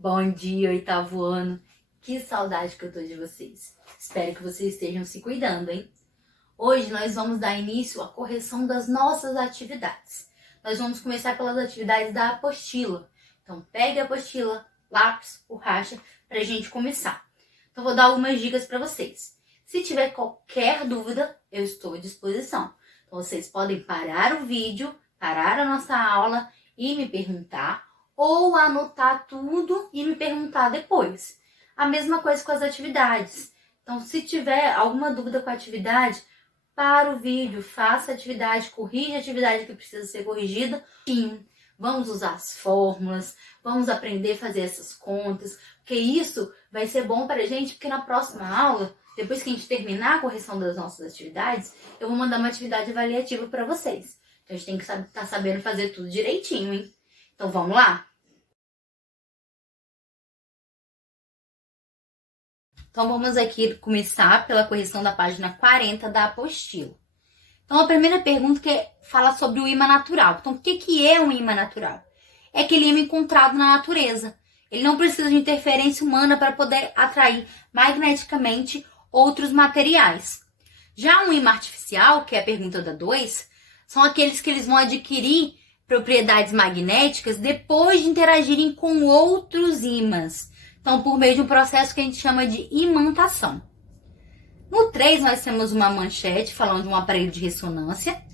Bom dia, oitavo ano. Que saudade que eu tô de vocês. Espero que vocês estejam se cuidando, hein? Hoje nós vamos dar início à correção das nossas atividades. Nós vamos começar pelas atividades da apostila. Então, pegue a apostila, lápis, borracha, pra gente começar. Então, vou dar algumas dicas para vocês. Se tiver qualquer dúvida, eu estou à disposição. Então, vocês podem parar o vídeo, parar a nossa aula e me perguntar, ou anotar tudo e me perguntar depois. A mesma coisa com as atividades. Então, se tiver alguma dúvida com a atividade, para o vídeo, faça a atividade, corrija a atividade que precisa ser corrigida. Sim, vamos usar as fórmulas, vamos aprender a fazer essas contas, porque isso vai ser bom para a gente, porque na próxima aula, depois que a gente terminar a correção das nossas atividades, eu vou mandar uma atividade avaliativa para vocês. Então, a gente tem que estar sabendo fazer tudo direitinho, hein? Então, vamos lá? Então, vamos aqui começar pela correção da página 40 da apostila. Então, a primeira pergunta que fala sobre o ímã natural. Então, o que é um ímã natural? É aquele ímã encontrado na natureza. Ele não precisa de interferência humana para poder atrair magneticamente outros materiais. Já um ímã artificial, que é a pergunta da 2, são aqueles que eles vão adquirir propriedades magnéticas depois de interagirem com outros ímãs. Então, por meio de um processo que a gente chama de imantação. No 3, nós temos uma manchete falando de um aparelho de ressonância.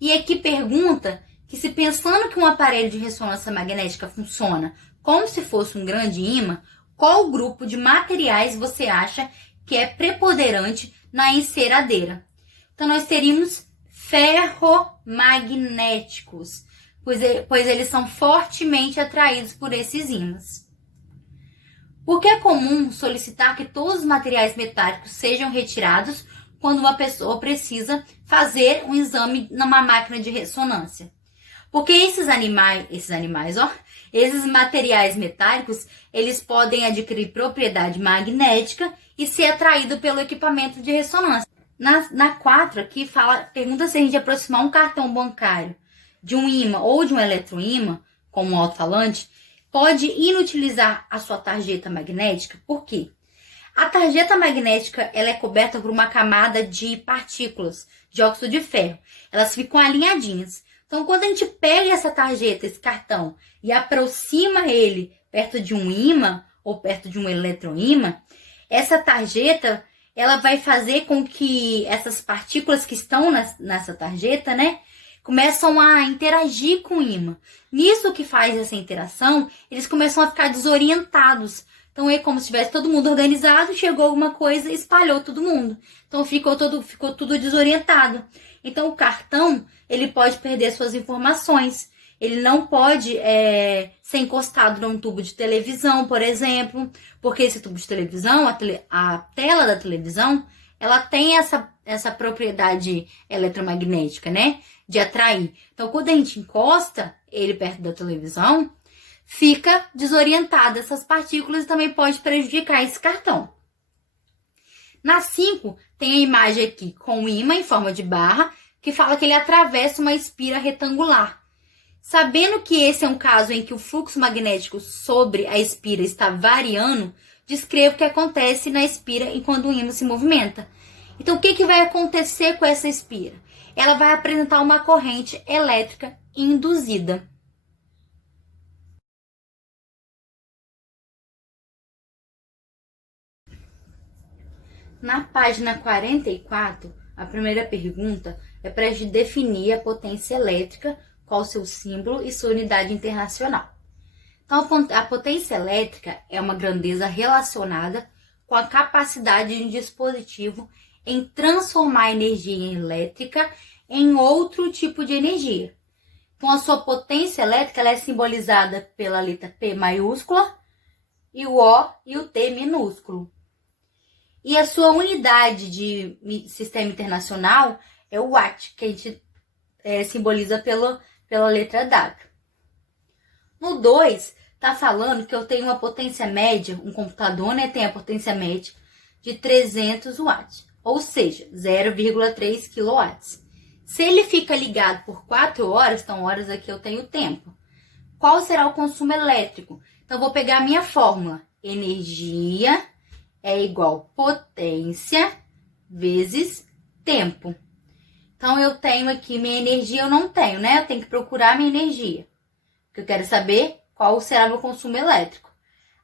E aqui pergunta que, se pensando que um aparelho de ressonância magnética funciona como se fosse um grande ímã, qual grupo de materiais você acha que é preponderante na enceradeira? Então, nós teríamos ferromagnéticos, pois eles são fortemente atraídos por esses ímãs. Porque é comum solicitar que todos os materiais metálicos sejam retirados quando uma pessoa precisa fazer um exame numa máquina de ressonância. Porque esses materiais metálicos, eles podem adquirir propriedade magnética e ser atraído pelo equipamento de ressonância. Na 4 aqui pergunta se a gente aproximar um cartão bancário de um ímã ou de um eletroímã, como um alto-falante, pode inutilizar a sua tarjeta magnética. Por quê? A tarjeta magnética ela é coberta por uma camada de partículas de óxido de ferro. Elas ficam alinhadinhas. Então, quando a gente pega essa tarjeta, esse cartão, e aproxima ele perto de um ímã ou perto de um eletroímã, essa tarjeta ela vai fazer com que essas partículas que estão nessa tarjeta, né, começam a interagir com o ímã. Nisso que faz essa interação, eles começam a ficar desorientados. Então é como se tivesse todo mundo organizado, chegou alguma coisa e espalhou todo mundo. Então ficou tudo desorientado. Então o cartão, ele pode perder suas informações. Ele não pode ser encostado num tubo de televisão, por exemplo, porque esse tubo de televisão, a tela da televisão, ela tem essa propriedade eletromagnética, né? De atrair. Então, quando a gente encosta ele perto da televisão, fica desorientado essas partículas e também pode prejudicar esse cartão. Na 5, tem a imagem aqui com um ímã em forma de barra, que fala que ele atravessa uma espira retangular. Sabendo que esse é um caso em que o fluxo magnético sobre a espira está variando, descreva o que acontece na espira enquanto o ímã se movimenta. Então, o que vai acontecer com essa espira? Ela vai apresentar uma corrente elétrica induzida. Na página 44, a primeira pergunta é para a gente definir a potência elétrica, qual o seu símbolo e sua unidade internacional. Então, a potência elétrica é uma grandeza relacionada com a capacidade de um dispositivo em transformar a energia elétrica em outro tipo de energia. Então, a sua potência elétrica ela é simbolizada pela letra P maiúscula e o O e o T minúsculo. E a sua unidade de sistema internacional é o watt, que a gente simboliza pela letra W. No 2, está falando que eu tenho uma potência média, um computador, né, tem a potência média de 300 watts, ou seja, 0,3 kW. Se ele fica ligado por 4 horas, então horas aqui eu tenho tempo, qual será o consumo elétrico? Então, eu vou pegar a minha fórmula. Energia é igual potência vezes tempo. Então, eu tenho aqui minha energia, eu não tenho, né? Eu tenho que procurar minha energia. Porque eu quero saber qual será meu consumo elétrico.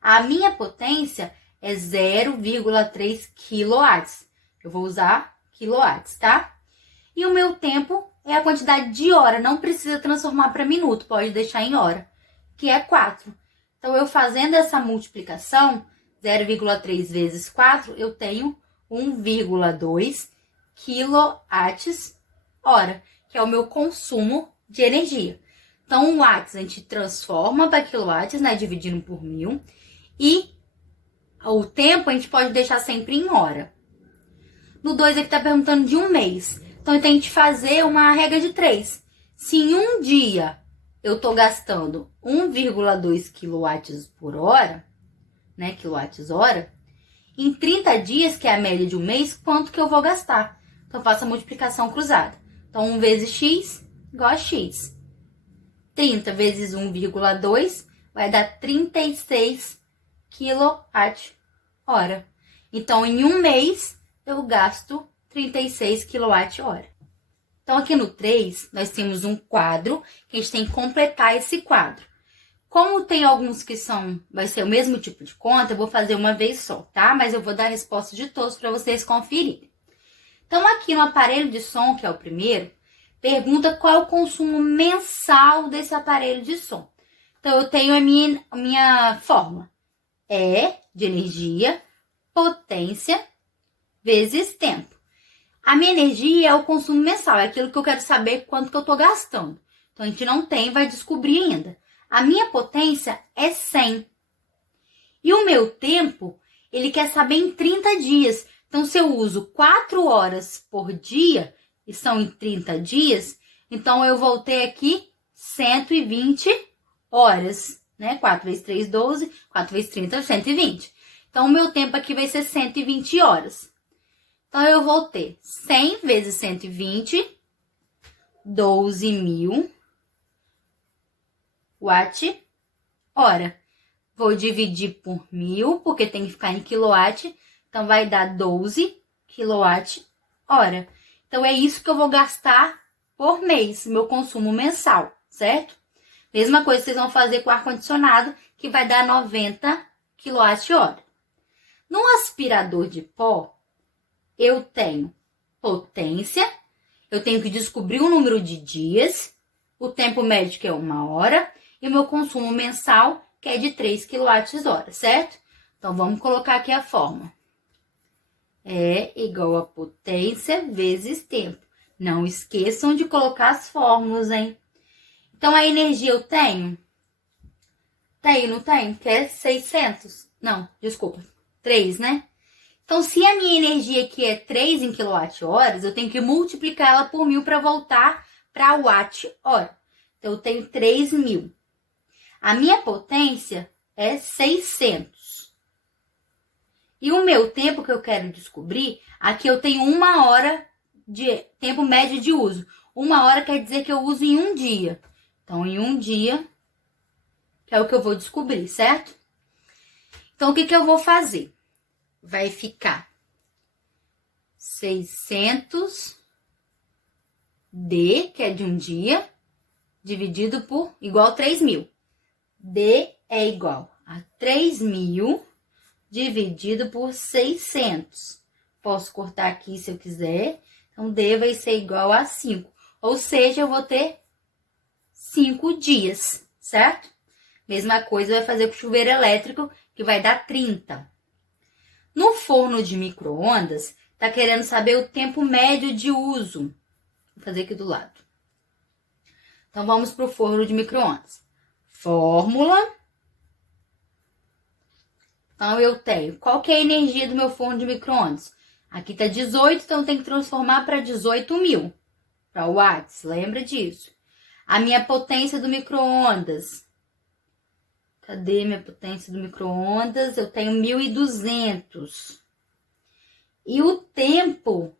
A minha potência é 0,3 kW. Eu vou usar quilowatts, tá? E o meu tempo é a quantidade de hora. Não precisa transformar para minuto, pode deixar em hora, que é 4. Então, eu fazendo essa multiplicação, 0,3 vezes 4, eu tenho 1,2 kWh, que é o meu consumo de energia. Então, o watts a gente transforma para quilowatts, né, dividindo por 1000. E o tempo a gente pode deixar sempre em hora. No 2 aqui tá perguntando de um mês. Então, eu tenho que fazer uma regra de 3. Se em um dia eu tô gastando 1,2 kW por hora, né, kWh, em 30 dias, que é a média de um mês, quanto que eu vou gastar? Então, eu faço a multiplicação cruzada. Então, 1 vezes x igual a x. 30 vezes 1,2 vai dar 36 kWh. Então, em um mês, eu gasto 36 kWh. Então, aqui no 3, nós temos um quadro, que a gente tem que completar esse quadro. Como tem alguns que vai ser o mesmo tipo de conta, eu vou fazer uma vez só, tá? Mas eu vou dar a resposta de todos para vocês conferirem. Então, aqui no aparelho de som, que é o primeiro, pergunta qual é o consumo mensal desse aparelho de som. Então, eu tenho a minha fórmula. E de energia, potência, vezes tempo. A minha energia é o consumo mensal, é aquilo que eu quero saber quanto que eu estou gastando. Então, a gente não tem, vai descobrir ainda. A minha potência é 100. E o meu tempo, ele quer saber em 30 dias. Então, se eu uso 4 horas por dia, e são em 30 dias, então eu vou ter aqui 120 horas, né? 4 vezes 3, 12, 4 vezes 30, 120. Então, o meu tempo aqui vai ser 120 horas. Então, eu vou ter 100 vezes 120, 12.000 watt-hora. Vou dividir por 1000, porque tem que ficar em quilowatt. Então, vai dar 12 kWh. Então, é isso que eu vou gastar por mês, meu consumo mensal, certo? Mesma coisa vocês vão fazer com o ar-condicionado, que vai dar 90 kWh. No aspirador de pó, eu tenho potência, eu tenho que descobrir o número de dias, o tempo médio, que é 1 hora, e o meu consumo mensal, que é de 3 kWh, certo? Então, vamos colocar aqui a fórmula. É igual a potência vezes tempo. Não esqueçam de colocar as fórmulas, hein? Então, a energia eu tenho? Tenho, não tenho? Que é 600. Não, desculpa. 3, né? Então, se a minha energia aqui é 3 em kWh, eu tenho que multiplicar ela por 1000 para voltar para watt-hora. Então, eu tenho 3.000. A minha potência é 600. E o meu tempo que eu quero descobrir, aqui eu tenho 1 hora de tempo médio de uso. 1 hora quer dizer que eu uso em um dia. Então, em um dia, que é o que eu vou descobrir, certo? Então, o que eu vou fazer? Vai ficar 600D, que é de um dia, dividido por igual a 3.000. D é igual a 3.000 dividido por 600. Posso cortar aqui se eu quiser. Então, D vai ser igual a 5. Ou seja, eu vou ter 5 dias, certo? Mesma coisa vai fazer com o chuveiro elétrico, que vai dar 30. No forno de micro-ondas, tá querendo saber o tempo médio de uso. Vou fazer aqui do lado. Então, vamos para o forno de micro-ondas. Fórmula. Então, eu tenho. Qual que é a energia do meu forno de micro-ondas? Aqui tá 18, então eu tenho que transformar para 18.000. Para watts, lembra disso. A minha potência do micro-ondas. Cadê minha potência do micro-ondas? Eu tenho 1.200. E o tempo,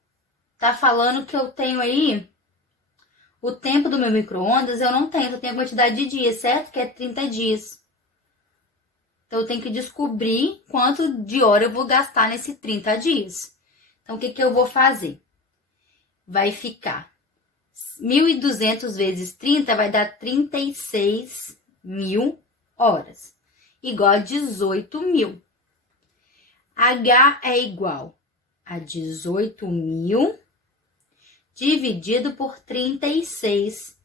tá falando que eu tenho aí, o tempo do meu micro-ondas eu não tenho, eu tenho a quantidade de dias, certo? Que é 30 dias. Então, eu tenho que descobrir quanto de hora eu vou gastar nesses 30 dias. Então, o que eu vou fazer? Vai ficar 1.200 vezes 30 vai dar 36.000 horas. Igual a 18.000. H é igual a 18.000 dividido por 36.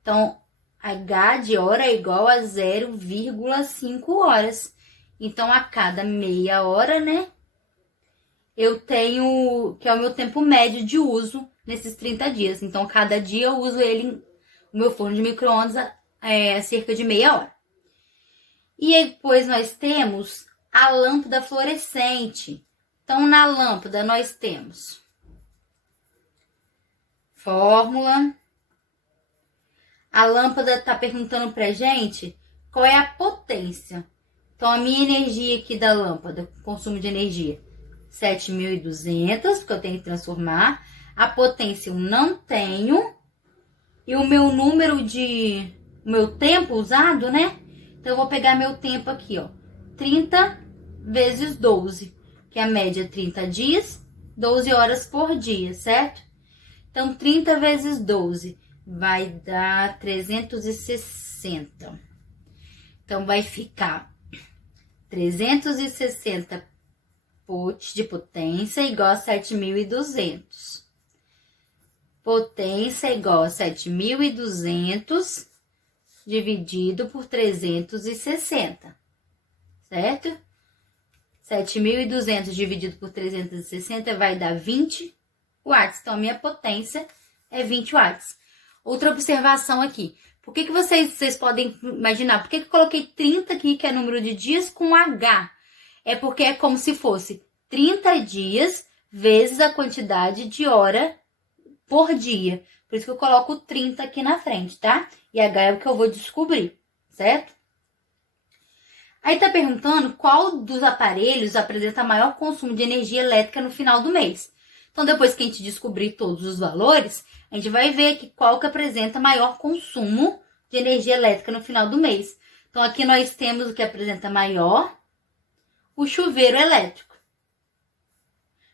Então, H de hora é igual a 0,5 horas. Então, a cada meia hora, né? Eu tenho, que é o meu tempo médio de uso nesses 30 dias. Então, cada dia eu uso ele, o meu forno de micro-ondas, cerca de meia hora. E aí, depois nós temos a lâmpada fluorescente. Então, na lâmpada nós temos fórmula. A lâmpada está perguntando pra gente qual é a potência. Então, a minha energia aqui da lâmpada, consumo de energia, 7.200, porque eu tenho que transformar. A potência eu não tenho. E o meu número de... o meu tempo usado, né? Então, eu vou pegar meu tempo aqui, ó. 30 vezes 12, que a média é 30 dias, 12 horas por dia, certo? Então, 30 vezes 12 vai dar 360. Então, vai ficar 360 watts de potência igual a 7.200. Potência igual a 7.200 dividido por 360, certo? 7.200 dividido por 360 vai dar 20 watts. Então, a minha potência é 20 watts. Outra observação aqui. Por que vocês podem imaginar? Por que eu coloquei 30 aqui, que é número de dias, com H? É porque é como se fosse 30 dias vezes a quantidade de hora por dia. Por isso que eu coloco 30 aqui na frente, tá? E H é o que eu vou descobrir, certo? Aí tá perguntando qual dos aparelhos apresenta maior consumo de energia elétrica no final do mês. Então, depois que a gente descobrir todos os valores, a gente vai ver aqui qual que apresenta maior consumo de energia elétrica no final do mês. Então, aqui nós temos o que apresenta maior, o chuveiro elétrico,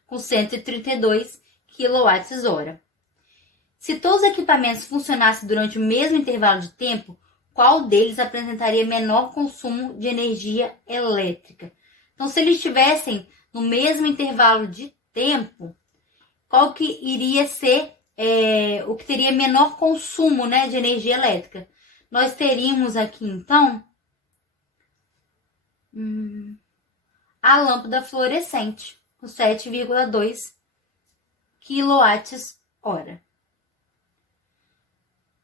com 132 kWh. Se todos os equipamentos funcionassem durante o mesmo intervalo de tempo, qual deles apresentaria menor consumo de energia elétrica? Então, se eles estivessem no mesmo intervalo de tempo, qual que iria ser o que teria menor consumo, né, de energia elétrica? Nós teríamos aqui, então, a lâmpada fluorescente, com 7,2 kWh.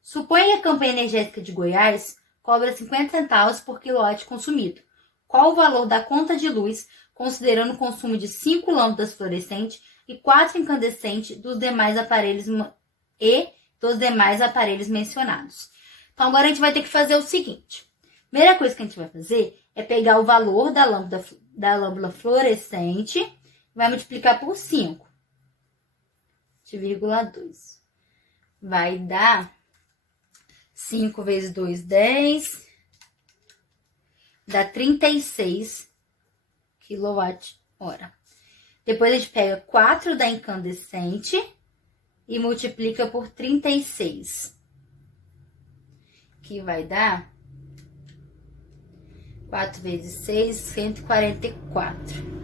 Suponha que a campanha energética de Goiás cobra 50 centavos por quilowatt consumido. Qual o valor da conta de luz, considerando o consumo de 5 lâmpadas fluorescentes e 4 incandescentes dos demais aparelhos mencionados? Então, agora a gente vai ter que fazer o seguinte. A primeira coisa que a gente vai fazer é pegar o valor da lâmpada fluorescente e vai multiplicar por 5. 7,2. Vai dar 5 vezes 2, 10. Dá 36 kWh. Depois a gente pega 4 da incandescente e multiplica por 36. Que vai dar 4 vezes 6, 144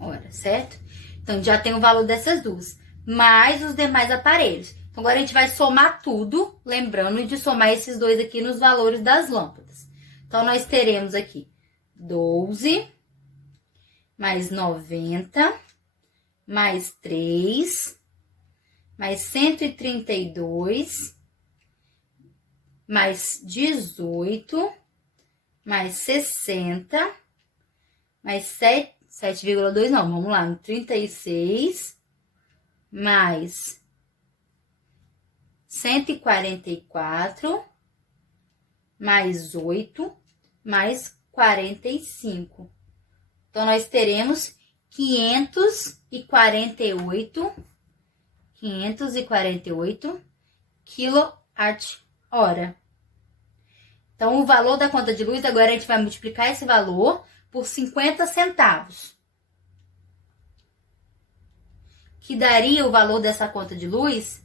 horas, certo? Então, já tem o valor dessas duas, mais os demais aparelhos. Então, agora a gente vai somar tudo, lembrando de somar esses dois aqui nos valores das lâmpadas. Então, nós teremos aqui 12, mais 90, mais 3, mais 132, mais 18, mais 60, mais 7,2 não, vamos lá, 36, mais 144, mais 8, mais 45. Então, nós teremos 548 kWh. Então, o valor da conta de luz, agora a gente vai multiplicar esse valor por 50 centavos. Que daria o valor dessa conta de luz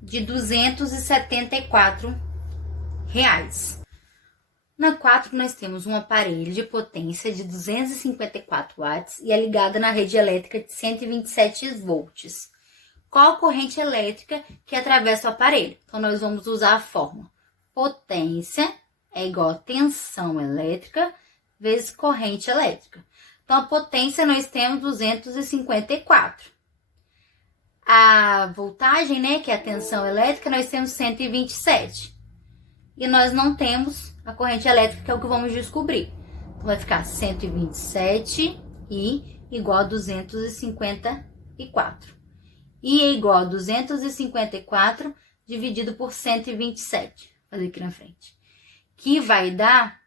de R$ 274. Na 4, nós temos um aparelho de potência de 254 watts e é ligado na rede elétrica de 127 volts. Qual a corrente elétrica que atravessa o aparelho? Então, nós vamos usar a fórmula. Potência é igual a tensão elétrica vezes corrente elétrica. Então, a potência nós temos 254. A voltagem, né, que é a tensão elétrica, nós temos 127. E nós não temos a corrente elétrica, que é o que vamos descobrir. Então, vai ficar 127 e igual a 254. E é igual a 254 dividido por 127. Vou fazer aqui na frente. Que vai dar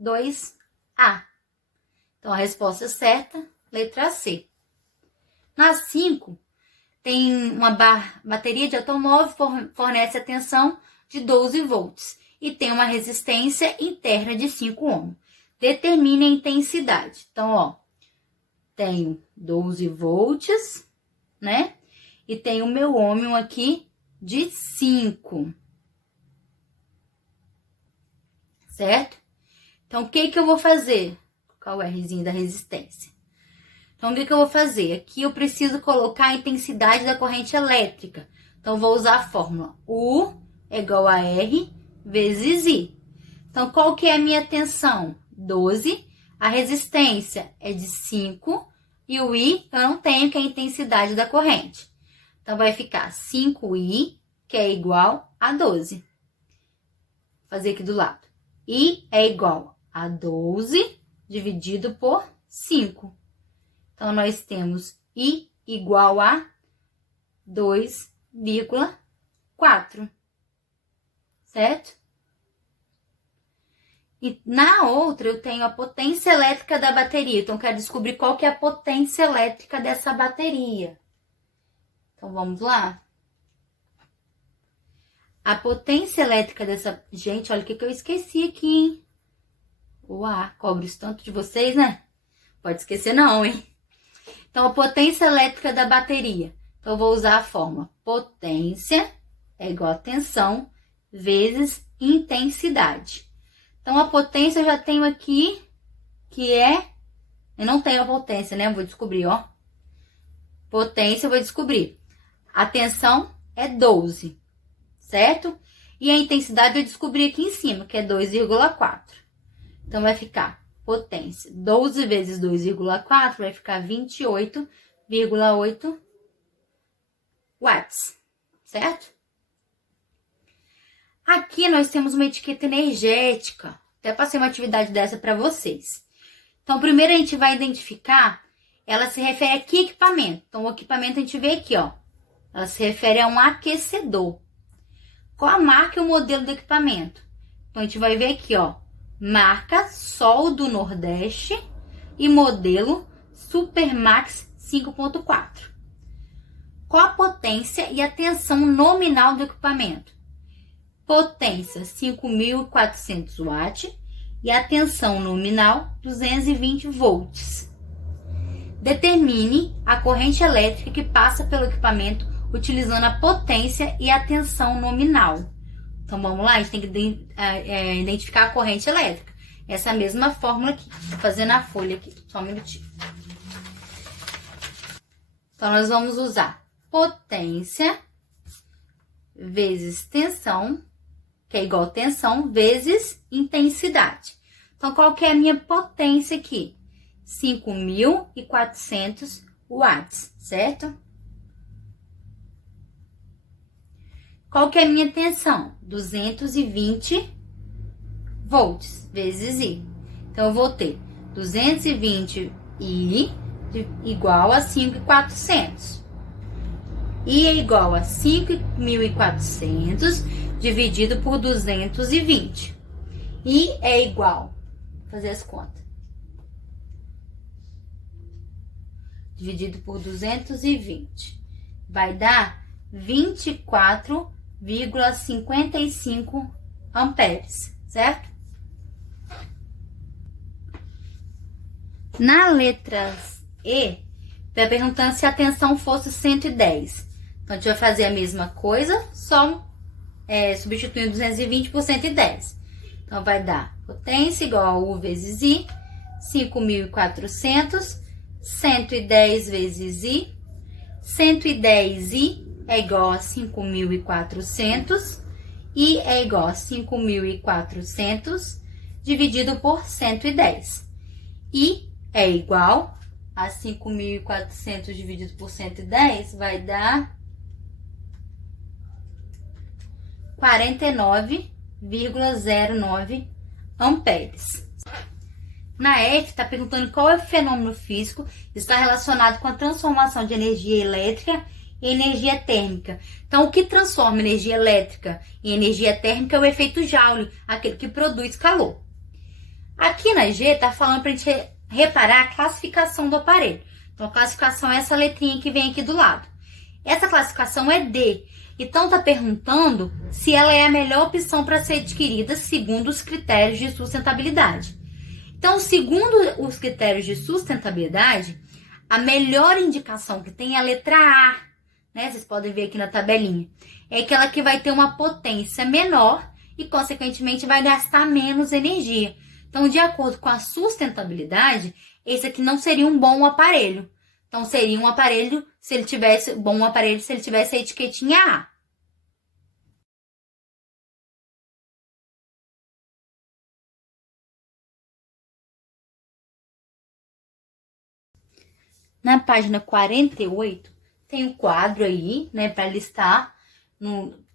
2A. Então, a resposta certa, letra C. Na 5, tem uma bateria de automóvel, fornece a tensão de 12 volts. E tem uma resistência interna de 5 ohms. Determine a intensidade. Então, ó, tenho 12 volts, né? E tenho o meu ômio aqui de 5. Certo? Então, o que eu vou fazer? Vou colocar o Rzinho da resistência. Então, o que eu vou fazer? Aqui eu preciso colocar a intensidade da corrente elétrica. Então, vou usar a fórmula U é igual a R vezes I. Então, qual que é a minha tensão? 12. A resistência é de 5. E o I eu não tenho, que é a intensidade da corrente. Então, vai ficar 5I, que é igual a 12. Vou fazer aqui do lado. I é igual a 12 dividido por 5. Então, nós temos I igual a 2,4. Certo? E na outra, eu tenho a potência elétrica da bateria. Então, eu quero descobrir qual que é a potência elétrica dessa bateria. Então, vamos lá. A potência elétrica dessa... Gente, olha o que eu esqueci aqui, hein? Uau, cobro isso tanto de vocês, né? Pode esquecer não, hein? Então, a potência elétrica da bateria. Então, eu vou usar a fórmula. Potência é igual a tensão vezes intensidade. Então, a potência eu já tenho aqui, que é... Eu não tenho a potência, né? Eu vou descobrir, ó. Potência eu vou descobrir. A tensão é 12, certo? E a intensidade eu descobri aqui em cima, que é 2,4. Então, vai ficar potência. 12 vezes 2,4 vai ficar 28,8 watts, certo? Aqui nós temos uma etiqueta energética. Até passei uma atividade dessa para vocês. Então, primeiro a gente vai identificar, ela se refere a que equipamento? Então, o equipamento a gente vê aqui, ó. Ela se refere a um aquecedor. Qual a marca e o modelo do equipamento? Então, a gente vai ver aqui, ó. Marca Sol do Nordeste e modelo Supermax 5.4. Qual a potência e a tensão nominal do equipamento? Potência 5.400 watts e a tensão nominal 220 volts. Determine a corrente elétrica que passa pelo equipamento utilizando a potência e a tensão nominal. Então, vamos lá, a gente tem que identificar a corrente elétrica. Essa mesma fórmula aqui. Vou fazer na folha aqui, só um minutinho. Então, nós vamos usar potência vezes tensão, que é igual a tensão, vezes intensidade. Então, qual que é a minha potência aqui? 5.400 watts, certo? Qual que é a minha tensão? 220 volts vezes I. Então, eu vou ter 220 I igual a 5.400. I é igual a 5.400 dividido por 220. I é igual, vou fazer as contas. Dividido por 220. Vai dar 24,55 amperes, certo? Na letra E, tá perguntando se a tensão fosse 110. Então, a gente vai fazer a mesma coisa, só substituindo 220 por 110. Então, vai dar potência igual a U vezes I, 5.400, 110 vezes I, 110I é igual a 5.400, I é igual a 5.400 dividido por 110. I é igual a 5.400 dividido por 110, vai dar 49,09 amperes. Na F, está perguntando qual é o fenômeno físico que está relacionado com a transformação de energia elétrica em energia térmica. Então, o que transforma energia elétrica em energia térmica é o efeito Joule, aquele que produz calor. Aqui na G, está falando para a gente reparar a classificação do aparelho. Então, a classificação é essa letrinha que vem aqui do lado. Essa classificação é D. Então, está perguntando se ela é a melhor opção para ser adquirida segundo os critérios de sustentabilidade. Então, segundo os critérios de sustentabilidade, a melhor indicação que tem é a letra A, né? Vocês podem ver aqui na tabelinha. É aquela que vai ter uma potência menor e, consequentemente, vai gastar menos energia. Então, de acordo com a sustentabilidade, esse aqui não seria um bom aparelho. Então, seria um aparelho, se ele tivesse a etiquetinha A. Na página 48, tem um quadro aí, né, para listar.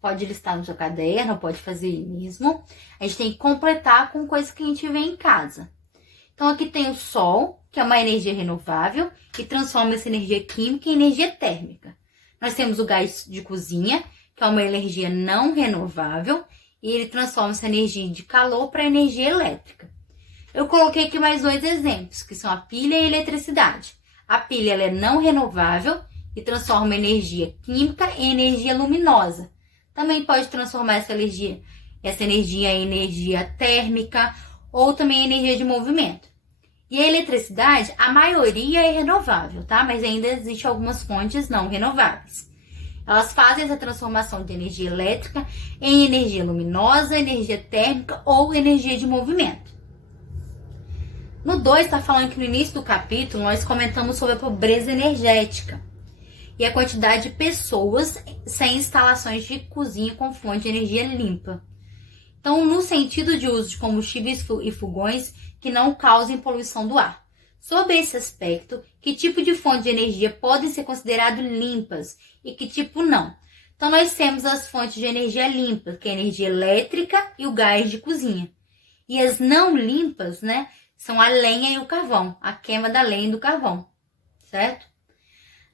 Pode listar no seu caderno, pode fazer mesmo. A gente tem que completar com coisas que a gente vê em casa. Então, aqui tem o Sol, que é uma energia renovável, e transforma essa energia química em energia térmica. Nós temos o gás de cozinha, que é uma energia não renovável, e ele transforma essa energia de calor para energia elétrica. Eu coloquei aqui mais dois exemplos, que são a pilha e a eletricidade. A pilha ela é não renovável e transforma energia química em energia luminosa. Também pode transformar essa energia em energia térmica ou também em energia de movimento. E a eletricidade, a maioria é renovável, tá? Mas ainda existem algumas fontes não renováveis. Elas fazem essa transformação de energia elétrica em energia luminosa, energia térmica ou energia de movimento. No 2, está falando que no início do capítulo nós comentamos sobre a pobreza energética e a quantidade de pessoas sem instalações de cozinha com fonte de energia limpa. Então, no sentido de uso de combustíveis e fogões que não causem poluição do ar. Sob esse aspecto, que tipo de fonte de energia podem ser consideradas limpas e que tipo não? Então, nós temos as fontes de energia limpa, que é a energia elétrica e o gás de cozinha. E as não limpas, né? São a lenha e o carvão, a queima da lenha e do carvão, certo?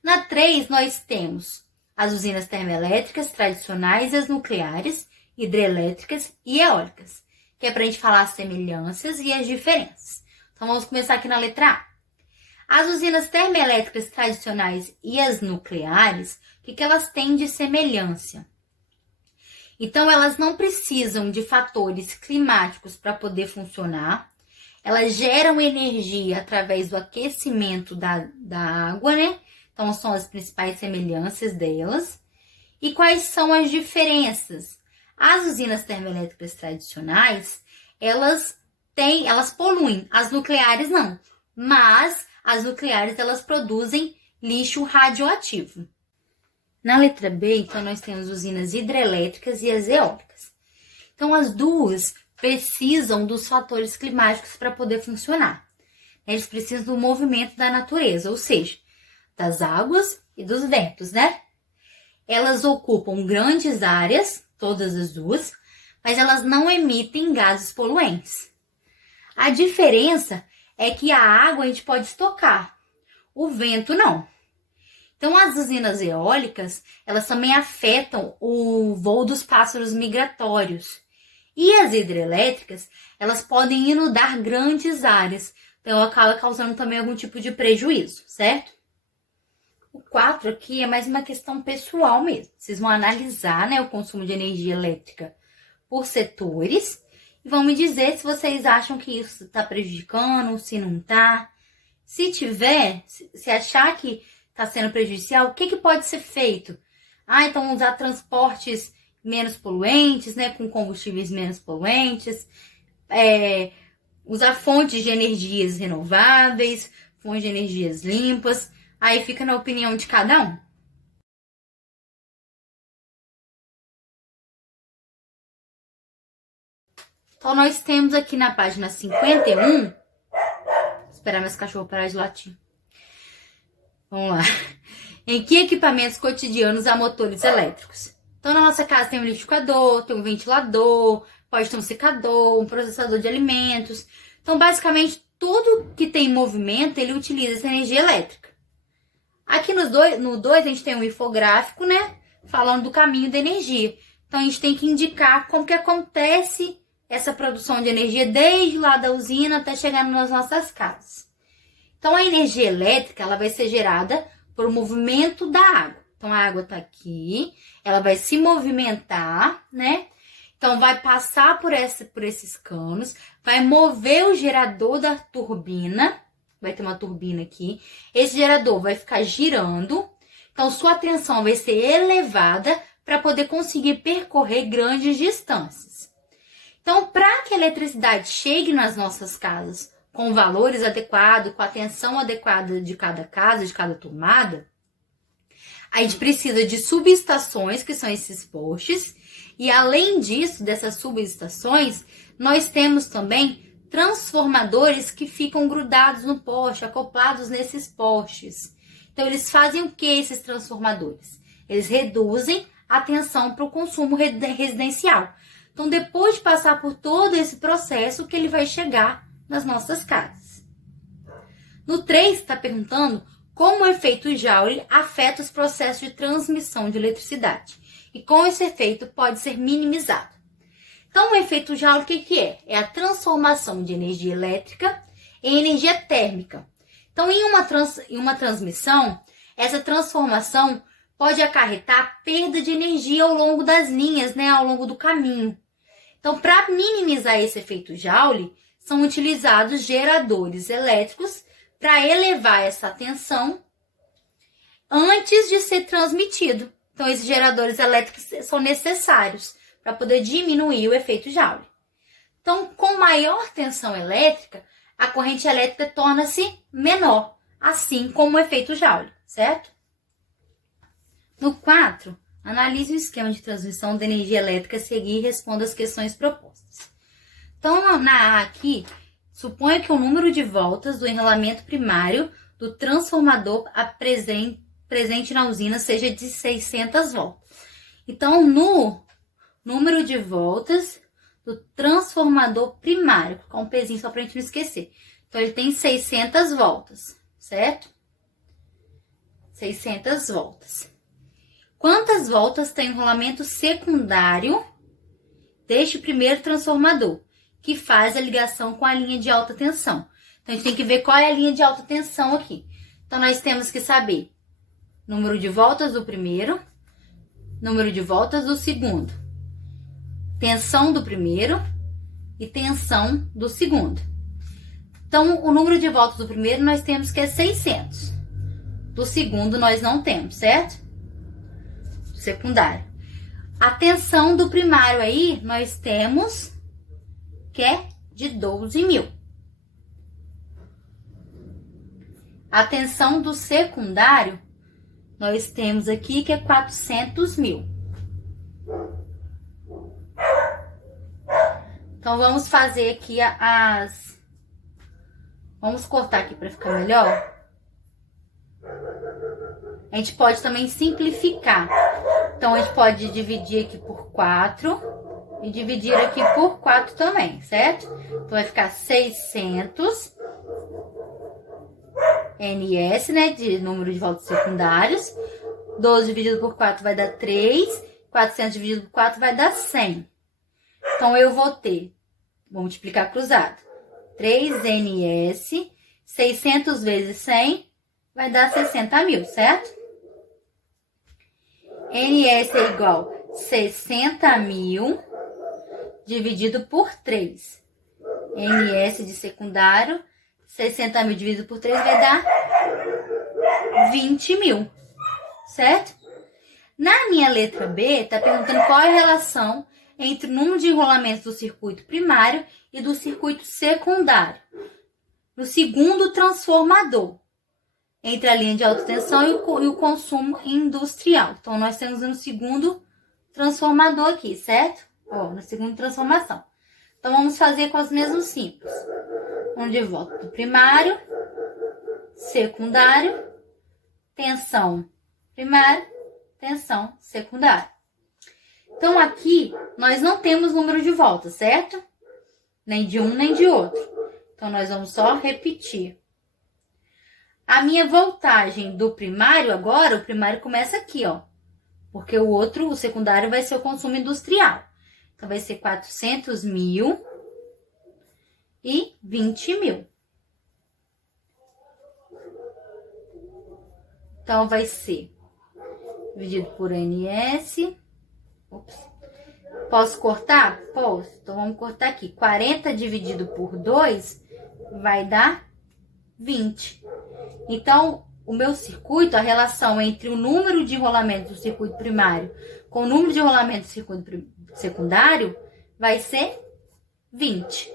Na 3, nós temos as usinas termoelétricas tradicionais e as nucleares, hidrelétricas e eólicas, que é para a gente falar as semelhanças e as diferenças. Então, vamos começar aqui na letra A. As usinas termoelétricas tradicionais e as nucleares, o que elas têm de semelhança? Então, elas não precisam de fatores climáticos para poder funcionar. Elas geram energia através do aquecimento da água, né? Então, são as principais semelhanças delas. E quais são as diferenças? As usinas termoelétricas tradicionais, elas poluem. As nucleares não. Mas as nucleares, elas produzem lixo radioativo. Na letra B, então, nós temos usinas hidrelétricas e as eólicas. Então, as duas precisam dos fatores climáticos para poder funcionar. Eles precisam do movimento da natureza, ou seja, das águas e dos ventos, né? Elas ocupam grandes áreas, todas as duas, mas elas não emitem gases poluentes. A diferença é que a água a gente pode estocar, o vento não. Então, as usinas eólicas, elas também afetam o voo dos pássaros migratórios. E as hidrelétricas, elas podem inundar grandes áreas, então acaba causando também algum tipo de prejuízo, certo? O 4 aqui é mais uma questão pessoal mesmo. Vocês vão analisar, né, o consumo de energia elétrica por setores e vão me dizer se vocês acham que isso está prejudicando, se não está. Se tiver, se achar que está sendo prejudicial, o que pode ser feito? Então usar transportes menos poluentes, né, com combustíveis menos poluentes, usar fontes de energias renováveis, fontes de energias limpas. Aí fica na opinião de cada um. Então, nós temos aqui na página 51... Vou esperar meus cachorros parar de latir. Vamos lá. Em que equipamentos cotidianos há motores elétricos? Então, na nossa casa tem um liquidificador, tem um ventilador, pode ter um secador, um processador de alimentos. Então, basicamente, tudo que tem movimento, ele utiliza essa energia elétrica. Aqui no 2, a gente tem um infográfico, né? Falando do caminho da energia. Então, a gente tem que indicar como que acontece essa produção de energia desde lá da usina até chegar nas nossas casas. Então, a energia elétrica, ela vai ser gerada por um movimento da água. Então, a água está aqui, ela vai se movimentar, né? Então, vai passar por esses canos, vai mover o gerador da turbina, vai ter uma turbina aqui. Esse gerador vai ficar girando, então sua tensão vai ser elevada para poder conseguir percorrer grandes distâncias. Então, para que a eletricidade chegue nas nossas casas com valores adequados, com a tensão adequada de cada casa, de cada tomada, a gente precisa de subestações, que são esses postes, e além disso, dessas subestações, nós temos também transformadores que ficam grudados no poste, acoplados nesses postes. Então, eles fazem o que esses transformadores? Eles reduzem a tensão para o consumo residencial. Então, depois de passar por todo esse processo, que ele vai chegar nas nossas casas. No 3, está perguntando como o efeito Joule afeta os processos de transmissão de eletricidade e como esse efeito pode ser minimizado. Então, o efeito Joule, o que é? É a transformação de energia elétrica em energia térmica. Então, em uma transmissão, essa transformação pode acarretar perda de energia ao longo das linhas, né, ao longo do caminho. Então, para minimizar esse efeito Joule, são utilizados geradores elétricos para elevar essa tensão antes de ser transmitido. Então, esses geradores elétricos são necessários para poder diminuir o efeito Joule. Então, com maior tensão elétrica, a corrente elétrica torna-se menor, assim como o efeito Joule, certo? No 4, analise o esquema de transmissão da energia elétrica a seguir e responda as questões propostas. Então, na A aqui, suponha que o número de voltas do enrolamento primário do transformador presente na usina seja de 600 voltas. Então, no número de voltas do transformador primário, vou colocar um pezinho só para a gente não esquecer. Então, ele tem 600 voltas, certo? 600 voltas. Quantas voltas tem o enrolamento secundário deste primeiro transformador, que faz a ligação com a linha de alta tensão? Então, a gente tem que ver qual é a linha de alta tensão aqui. Então, nós temos que saber número de voltas do primeiro, número de voltas do segundo, tensão do primeiro e tensão do segundo. Então, o número de voltas do primeiro nós temos que é 600. Do segundo nós não temos, certo? Do secundário. A tensão do primário aí nós temos que é de 12.000. A tensão do secundário nós temos aqui que é 400.000. Então, vamos fazer aqui Vamos cortar aqui para ficar melhor. A gente pode também simplificar. Então, a gente pode dividir aqui por 4 e dividir aqui por 4 também, certo? Então, vai ficar 600 NS, né, de número de voltas secundários. 12 dividido por 4 vai dar 3. 400 dividido por 4 vai dar 100. Então, eu vou ter, vou multiplicar cruzado, 3NS, 600 vezes 100, vai dar 60.000, certo? NS é igual a 60.000 dividido por 3. NS de secundário, 60 mil dividido por 3 vai dar 20 mil, certo? Na minha letra B, está perguntando qual é a relação entre o número de enrolamentos do circuito primário e do circuito secundário, no segundo transformador, entre a linha de alta tensão e o consumo industrial. Então, nós temos no segundo transformador aqui, certo? Ó, na segunda transformação. Então, vamos fazer com os mesmos símbolos. Vamos de volta do primário, secundário, tensão primária, tensão secundária. Então, aqui, nós não temos número de volta, certo? Nem de um, nem de outro. Então, nós vamos só repetir. A minha voltagem do primário agora, o primário começa aqui, ó. Porque o outro, o secundário, vai ser o consumo industrial. Então, vai ser 400 mil e 20 mil. Então, vai ser dividido por NS. Ops. Posso cortar? Posso. Então, vamos cortar aqui. 40 dividido por 2 vai dar 20. Então, o meu circuito, a relação entre o número de enrolamentos do circuito primário com o número de enrolamentos do circuito secundário vai ser 20.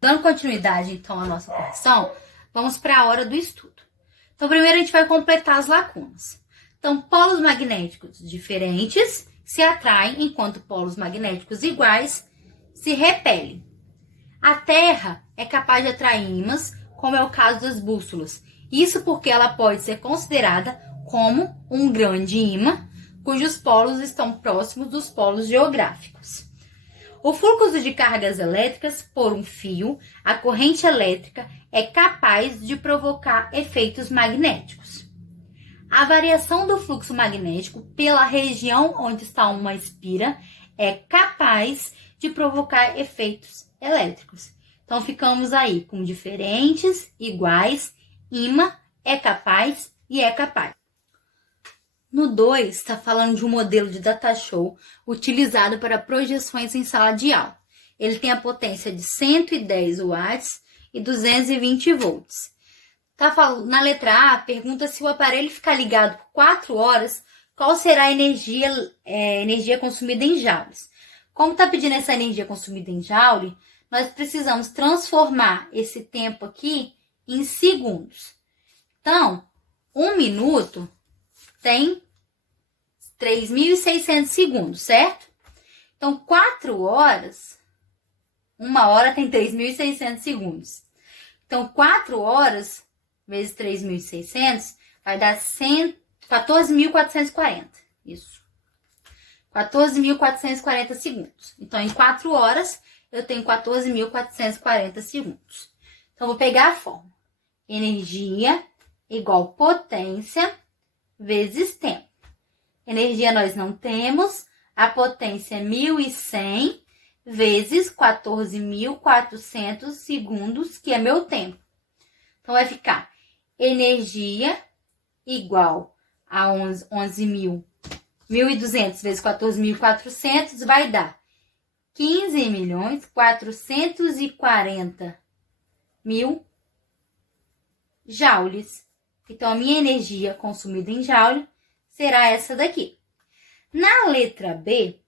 Dando continuidade, então, à nossa correção, vamos para a hora do estudo. Então, primeiro a gente vai completar as lacunas. Então, polos magnéticos diferentes se atraem, enquanto polos magnéticos iguais se repelem. A Terra é capaz de atrair ímãs, como é o caso das bússolas. Isso porque ela pode ser considerada como um grande ímã, cujos polos estão próximos dos polos geográficos. O fluxo de cargas elétricas por um fio, a corrente elétrica, é capaz de provocar efeitos magnéticos. A variação do fluxo magnético pela região onde está uma espira é capaz de provocar efeitos elétricos. Então, ficamos aí com diferentes, iguais, ímã, é capaz e é capaz. No 2, está falando de um modelo de datashow utilizado para projeções em sala de aula. Ele tem a potência de 110 watts e 220 volts. Na letra A, pergunta se o aparelho ficar ligado por 4 horas, qual será a energia consumida em joules. Como está pedindo essa energia consumida em joule, nós precisamos transformar esse tempo aqui em segundos. Então, 1 minuto tem 3.600 segundos, certo? Então, 4 horas, 1 hora tem 3.600 segundos. Então, 4 horas vezes 3.600 vai dar 14.440. Isso. 14.440 segundos. Então, em 4 horas, eu tenho 14.440 segundos. Então, vou pegar a fórmula. Energia igual potência vezes tempo. Energia nós não temos. A potência é 1.100 vezes 14.400 segundos, que é meu tempo. Então, vai ficar energia igual a 1.200 vezes 14.400 vai dar 15.440.000 joules. Então, a minha energia consumida em joule será essa daqui. Na letra B,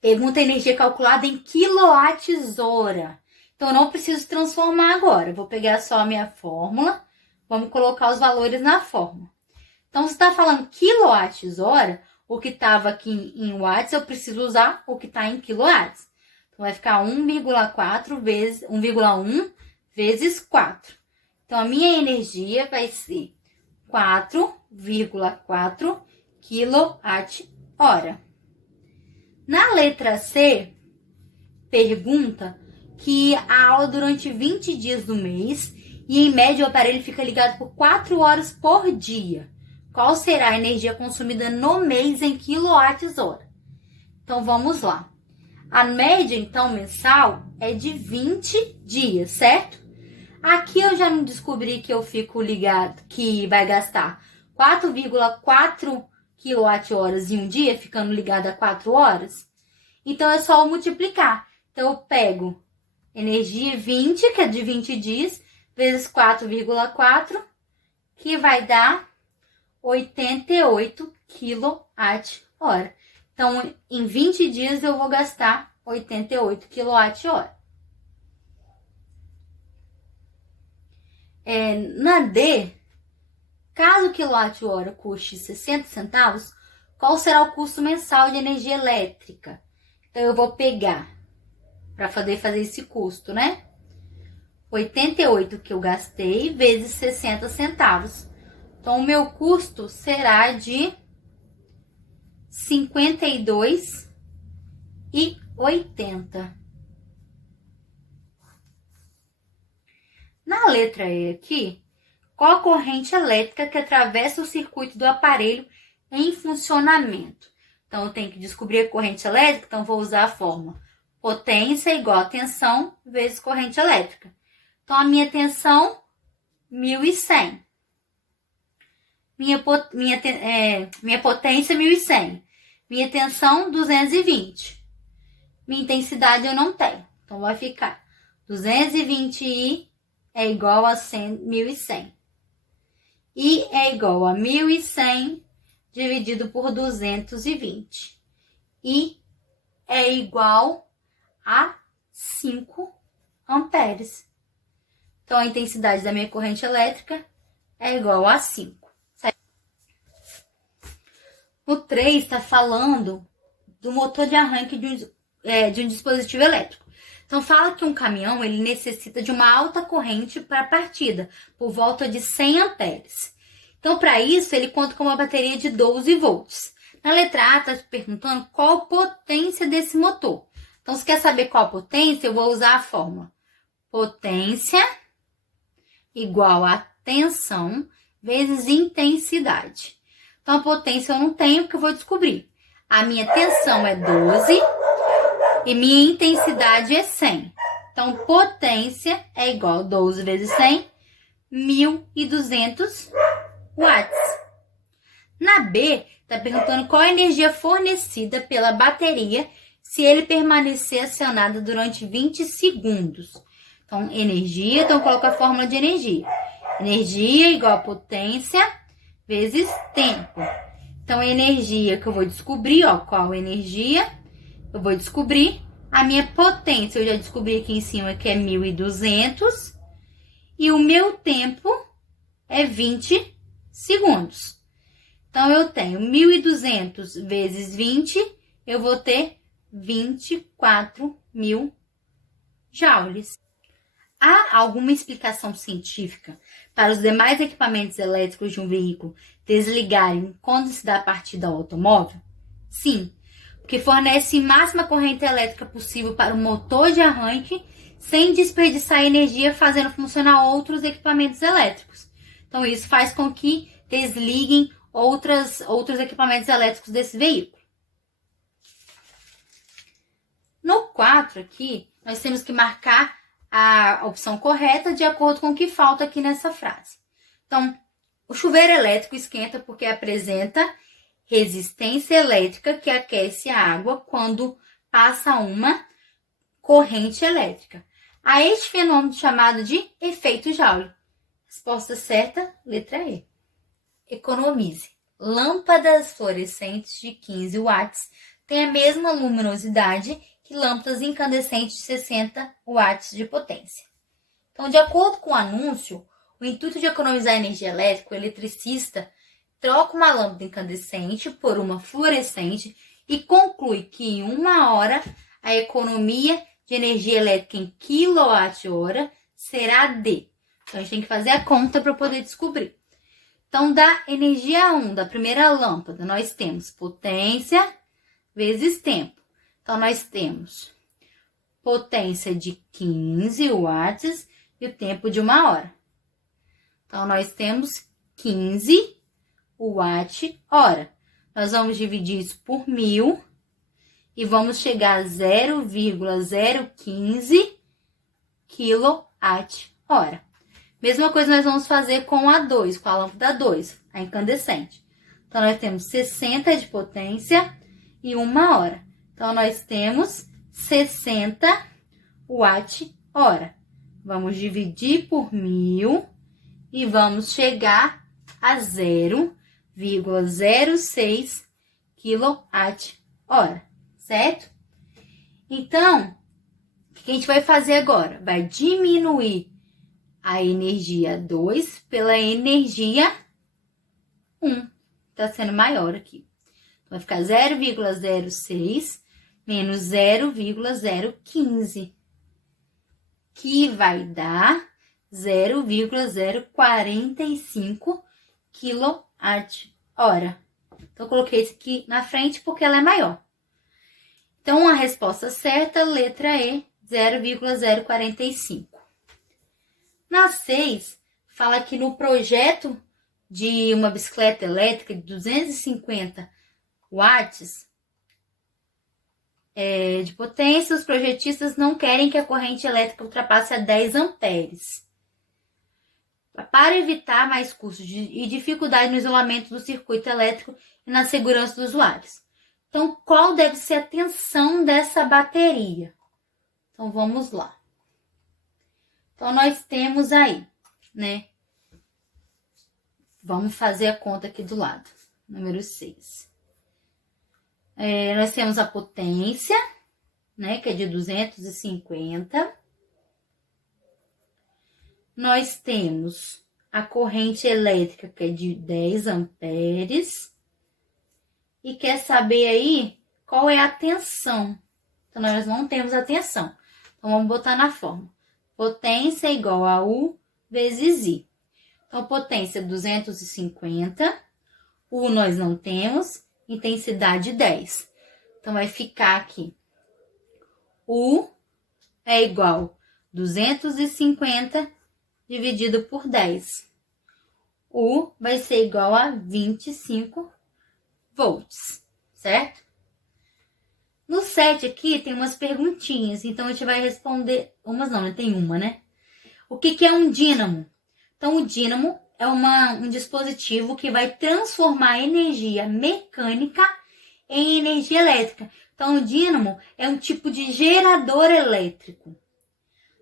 pergunta a energia calculada em quilowatts-hora. Então, eu não preciso transformar agora. Eu vou pegar só a minha fórmula. Vamos colocar os valores na fórmula. Então, se está falando quilowatts-hora, o que estava aqui em watts, eu preciso usar o que está em quilowatts. Então, vai ficar 1,4 vezes 1,1 vezes 4. Então, a minha energia vai ser 4,4 kWh. Na letra C, pergunta que a aula durante 20 dias do mês e, em média, o aparelho fica ligado por 4 horas por dia. Qual será a energia consumida no mês em quilowatts-hora? Então, vamos lá. A média, então, mensal é de 20 dias, certo? Aqui eu já não descobri que eu fico ligado, que vai gastar 4,4 kWh em um dia, ficando ligado a 4 horas. Então, é só eu multiplicar. Então, eu pego energia 20, que é de 20 dias, vezes 4,4, que vai dar 88 kWh. Então, em 20 dias eu vou gastar 88 kWh. Na D, caso o quilowatt-hora custe 60 centavos, qual será o custo mensal de energia elétrica? Então, eu vou pegar, para poder fazer esse custo, né? 88 que eu gastei, vezes 60 centavos. Então, o meu custo será de 52,80. Na letra E aqui, qual a corrente elétrica que atravessa o circuito do aparelho em funcionamento? Então, eu tenho que descobrir a corrente elétrica, então vou usar a fórmula potência igual a tensão vezes corrente elétrica. Então, a minha tensão, 1.100. Minha potência, 1.100. Minha tensão, 220. Minha intensidade eu não tenho. Então, vai ficar 220I é igual a 1.100. I é igual a 1.100 dividido por 220. I é igual a 5 amperes. Então, a intensidade da minha corrente elétrica é igual a 5. O 3 está falando do motor de arranque de um dispositivo elétrico. Então, fala que um caminhão ele necessita de uma alta corrente para a partida, por volta de 100 amperes. Então, para isso, ele conta com uma bateria de 12 volts. Na letra A, está perguntando qual a potência desse motor. Então, se quer saber qual a potência, eu vou usar a fórmula. Potência igual a tensão vezes intensidade. Então, a potência eu não tenho, porque eu vou descobrir. A minha tensão é 12 e minha intensidade é 100. Então, potência é igual a 12 vezes 100, 1.200 watts. Na B, está perguntando qual a energia fornecida pela bateria se ele permanecer acionado durante 20 segundos. Então, energia, então eu coloco a fórmula de energia. Energia igual a potência vezes tempo. Então, a energia que eu vou descobrir, qual energia? Eu vou descobrir a minha potência. Eu já descobri aqui em cima que é 1.200. E o meu tempo é 20 segundos. Então, eu tenho 1.200 vezes 20, eu vou ter 24.000 joules. Há alguma explicação científica para os demais equipamentos elétricos de um veículo desligarem quando se dá partida ao automóvel? Sim, porque fornece máxima corrente elétrica possível para o motor de arranque sem desperdiçar energia fazendo funcionar outros equipamentos elétricos. Então, isso faz com que desliguem outros equipamentos elétricos desse veículo. No 4 aqui, nós temos que marcar a opção correta de acordo com o que falta aqui nessa frase. Então, o chuveiro elétrico esquenta porque apresenta resistência elétrica que aquece a água quando passa uma corrente elétrica. Há este fenômeno chamado de efeito Joule. Resposta certa, letra E. Economize. Lâmpadas fluorescentes de 15 watts têm a mesma luminosidade que lâmpadas incandescentes de 60 watts de potência. Então, de acordo com o anúncio, o intuito de economizar energia elétrica, o eletricista troca uma lâmpada incandescente por uma fluorescente e conclui que em 1 hora a economia de energia elétrica em quilowatt-hora será D. Então, a gente tem que fazer a conta para poder descobrir. Então, da energia 1, da primeira lâmpada, nós temos potência vezes tempo. Então, nós temos potência de 15 watts e o tempo de 1 hora. Então, nós temos 15 watt-hora. Nós vamos dividir isso por 1.000 e vamos chegar a 0,015 kWh. Mesma coisa nós vamos fazer com a 2, com a lâmpada 2, a incandescente. Então, nós temos 60 de potência e 1 hora. Então, nós temos 60 watt-hora. Vamos dividir por 1000 e vamos chegar a 0,06 kWh, certo? Então, o que a gente vai fazer agora? Vai diminuir a energia 2 pela energia 1. Tá sendo maior aqui. Então, vai ficar 0,06 menos 0,015, que vai dar 0,045 kWh. Então, eu coloquei esse aqui na frente porque ela é maior. Então, a resposta certa, letra E, 0,045. Na 6, fala que no projeto de uma bicicleta elétrica de 250 watts de potência, os projetistas não querem que a corrente elétrica ultrapasse a 10 amperes. Para evitar mais custos e dificuldade no isolamento do circuito elétrico e na segurança dos usuários. Então, qual deve ser a tensão dessa bateria? Então, vamos lá. Então, nós temos aí, né? Vamos fazer a conta aqui do lado. Número 6. Nós temos a potência, né? Que é de 250. Nós temos a corrente elétrica, que é de 10 amperes. E quer saber aí qual é a tensão. Então, nós não temos a tensão. Então, vamos botar na forma. Potência é igual a U vezes I. Então, potência 250. U nós não temos. Intensidade 10. Então, vai ficar aqui. U é igual a 250 dividido por 10. U vai ser igual a 25 volts, certo? No 7 aqui tem umas perguntinhas, então a gente vai responder... Umas não, tem uma, né? O que é um dínamo? Então, o dínamo é um dispositivo que vai transformar energia mecânica em energia elétrica. Então, o dínamo é um tipo de gerador elétrico.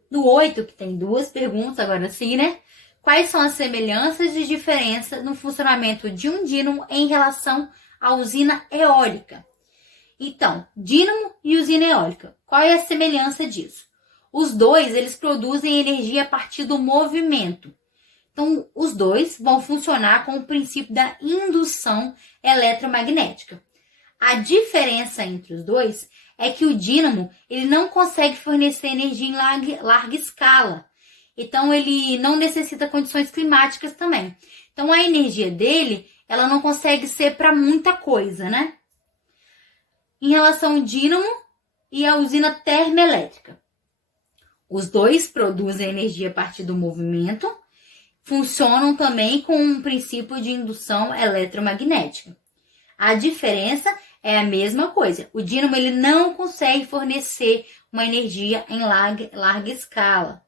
No 8, que tem duas perguntas, agora sim, né? Quais são as semelhanças e diferenças no funcionamento de um dínamo em relação à usina eólica? Então, dínamo e usina eólica. Qual é a semelhança disso? Os dois, eles produzem energia a partir do movimento. Então, os dois vão funcionar com o princípio da indução eletromagnética. A diferença entre os dois é que o dínamo ele não consegue fornecer energia em larga escala. Então, ele não necessita condições climáticas também. Então, a energia dele, ela não consegue ser para muita coisa, né? Em relação ao dínamo e à usina termoelétrica. Os dois produzem energia a partir do movimento, funcionam também com um princípio de indução eletromagnética. A diferença é a mesma coisa. O dínamo ele não consegue fornecer uma energia em larga escala.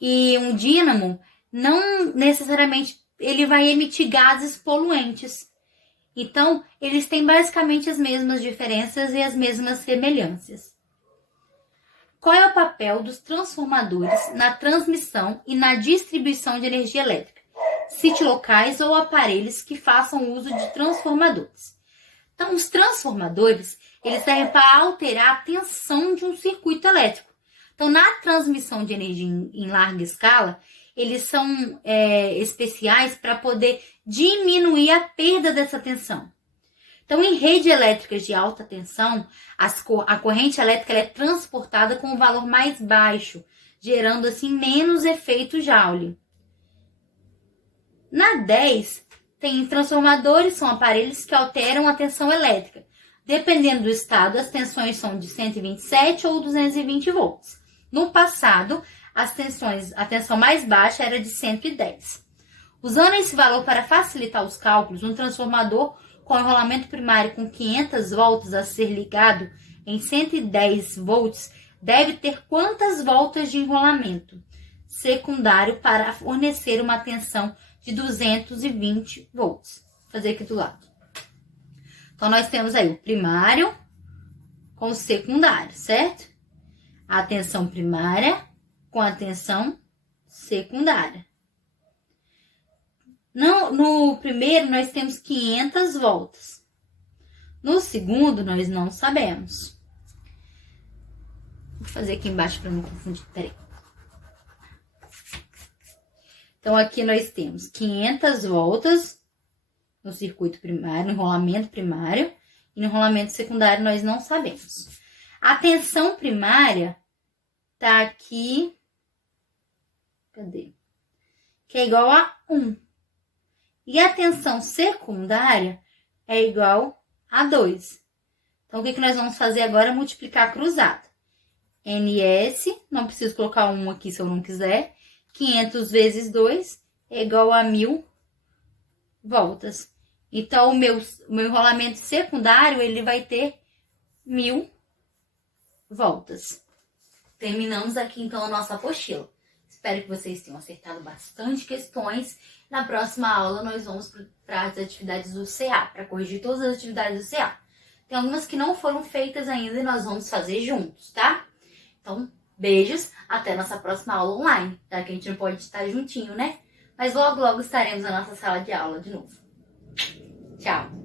E um dínamo não necessariamente ele vai emitir gases poluentes. Então, eles têm basicamente as mesmas diferenças e as mesmas semelhanças. Qual é o papel dos transformadores na transmissão e na distribuição de energia elétrica? Cite locais ou aparelhos que façam uso de transformadores. Então, os transformadores, eles servem para alterar a tensão de um circuito elétrico. Então, na transmissão de energia em larga escala, eles são especiais para poder diminuir a perda dessa tensão. Então, em redes elétricas de alta tensão, a corrente elétrica ela é transportada com um valor mais baixo, gerando assim menos efeito Joule. Na 10, tem transformadores, são aparelhos que alteram a tensão elétrica. Dependendo do estado, as tensões são de 127 ou 220 volts. No passado, a tensão mais baixa era de 110. Usando esse valor para facilitar os cálculos, um transformador com enrolamento primário com 500 volts a ser ligado em 110 volts deve ter quantas voltas de enrolamento secundário para fornecer uma tensão de 220 volts. Vou fazer aqui do lado. Então, nós temos aí o primário, com o secundário, certo? A tensão primária com a tensão secundária. No primeiro, nós temos 500 voltas. No segundo, nós não sabemos. Vou fazer aqui embaixo para não confundir. Peraí. Então, aqui nós temos 500 voltas no circuito primário, no enrolamento primário. E no enrolamento secundário, nós não sabemos. A tensão primária tá aqui. Cadê? Que é igual a 1. E a tensão secundária é igual a 2. Então, o que nós vamos fazer agora é multiplicar cruzado. NS, não preciso colocar 1 aqui se eu não quiser. 500 vezes 2 é igual a 1000 voltas. Então, o meu enrolamento secundário, ele vai ter 1000 voltas. Terminamos aqui, então, a nossa apostila. Espero que vocês tenham acertado bastante questões. Na próxima aula, nós vamos para as atividades do CA, para corrigir todas as atividades do CA. Tem algumas que não foram feitas ainda e nós vamos fazer juntos, tá? Então, beijos, até nossa próxima aula online, tá? Que a gente não pode estar juntinho, né? Mas logo, logo estaremos na nossa sala de aula de novo. Tchau!